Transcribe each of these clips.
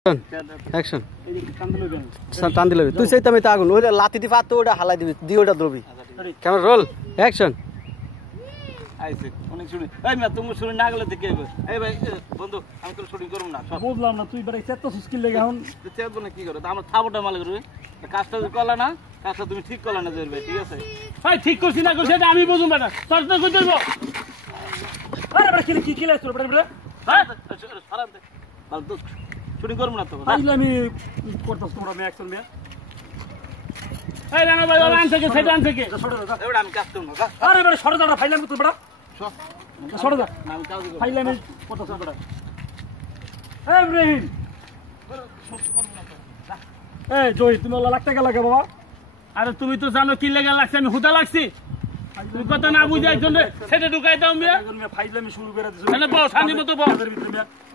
action টান দিলে তুই সেই আমি আগুন ওই লাতি দি পাতো ওটা হালাই দিবি দি ওটা দ্রবি ক্যামেরা রোল অ্যাকশন আইছে অনেক শুনি এই মা তুমি শুনি না গেলে দেখে এই ভাই বন্ধু আমি তো শুটিং করব না বুঝলাম না তুই বেটা এত সুস্কিল লাগে এখন চেয়ার না কি করে আমরা থাবটা মাল করবে কাজটা করলা না কাজটা তুমি ঠিক করলা না জরবে ঠিক আছে ভাই ঠিক করছিস না করছিস এটা আমি বুঝুম বেটা তোর তো কই দেব আরে বেটা কি কি লাইছ বেটা বেটা হ্যাঁ সারান দে ভালো তো শুটিং করব না তো তাইলে আমি করতাছ তোমরা আমি অ্যাকশন নিয়া এই রানা ভাই ওলা আনছে কে সেটা আনছে কে ছোট দাদা এবারে আমি কাজ করব না আরে বেটা সরো দাঁড়া ফাইলাম তো বেটা সরো দা আমি কাজ করব ফাইলাম করতাছ বেটা এই ইব্রাহিম এই জয় তুমি ওলা লাখ টাকা লাগে বাবা আরে তুমি তো জানো কি লাগা লাগছে আমি হুদা লাগছি তুই কথা না বুঝাই জন্য সেটা ঢুকাই দাও মিয়া ফাইলামি শুরু করে দিছো তাহলে বল শান্তি মতো বল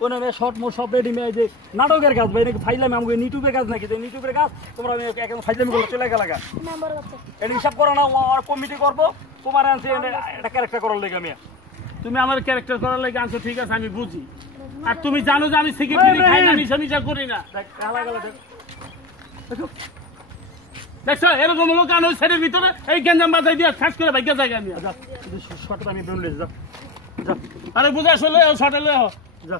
কোন আমি শর্ট মোর সব রেডি মে যে নাটকের কাজ ভাই নাকি ফাইলামি আমাকে ইউটিউবের কাজ নাকি যে ইউটিউবের কাজ তোমরা আমি একদম ফাইলামি করে চলে গেল লাগা নাম্বার বাচ্চা এটা হিসাব করো না আর কমিটি করব তোমার আনছে এটা ক্যারেক্টার করার লাগা আমি তুমি আমার ক্যারেক্টার করার লাগি আনছো ঠিক আছে আমি বুঝি আর তুমি জানো যে আমি সিগারেট খাই না নিশা করি না দেখ কালা কালা দেখ দেখছো এরকম লোক আনো সেটার ভিতরে এই গেঞ্জাম বাজাই দিয়ে খাস করে ভাগ্য জায়গা আমি যা শর্ট আমি বেরোলে যা যা আরে বুঝা আসলে শর্টে লয়ে যা